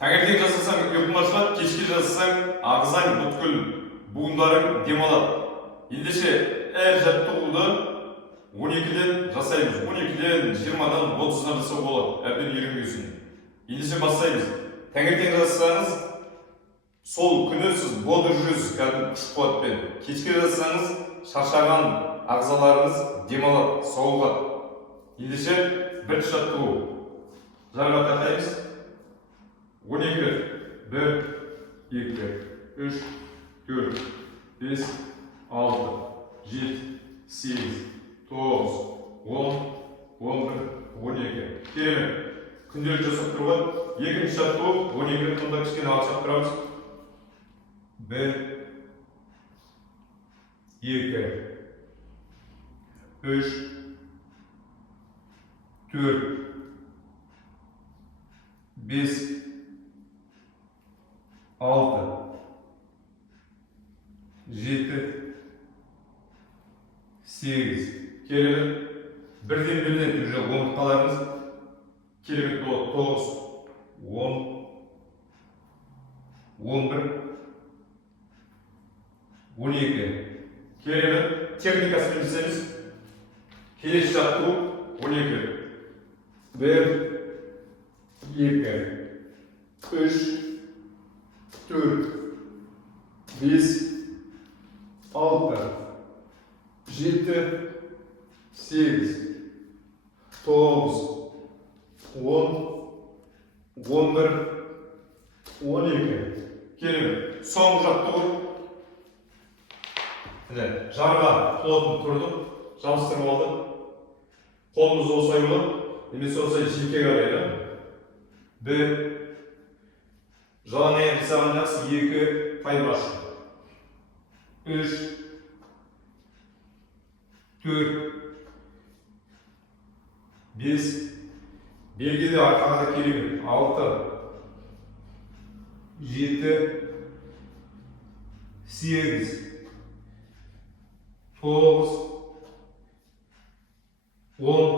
Таңертең жасасаң ұйқың ашылады, кешке жасасаң ағзаң бүткіл буындарың демалады. Ендеше әр жаттығуды 12-ден жасаймыз. 12-ден 20-дан 30-дан жасау болады, әбден үйренгенсін. Ендеше бастаймыз. Таңертең жасасаңыз, сол күні сіз бодрый жүресіз, кәдімгі күш қуатпен. Кешке жасасаңыз, шаршаған ағзаларыңыз демалады, сауығады. Ендеше бірінші жаттығу. Жарға тақаймыз. 12 рет. 1, 2, 3, 4, 5, 6, 7, 8, 9, 10, 11, 12. Керемет. Күнделік жасап тұруға. Екінші жаттығу. 12 рет. Мұнда кішкене алшап тұрамыз. 1, 2, 3, 4, 5, 6, 7, 8. Керемет. Бірден уже омыртқаларымыз керемет болады. 9, 10, 11, 12. Керемет. Техникасын жасаймыз. Келесі жаттығу 12. 1, 2, 3, 4, 5, 6, 7, 8, 9, 10, 11, 12. Керемет. Соңғы жаттығу. Жарға қолын тұрдық, жабыстырып алдық. Қолымыз осылай болады, немесе осылай жеке қарайды. 1, жалаң аяқ жасаған жақсы. 2, тай башы. 3, 4, 5, белгіде арқаға да керемет. 6, 7, 8, 9, 10,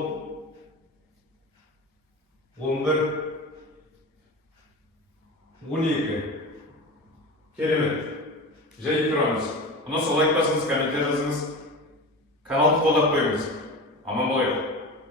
11, 12. Керемет. Жай тұрамыз. Ұнаса лайк басыңыз, комментарий жазыңыз. Каналды қолдап қойыңыз. Аман болайық.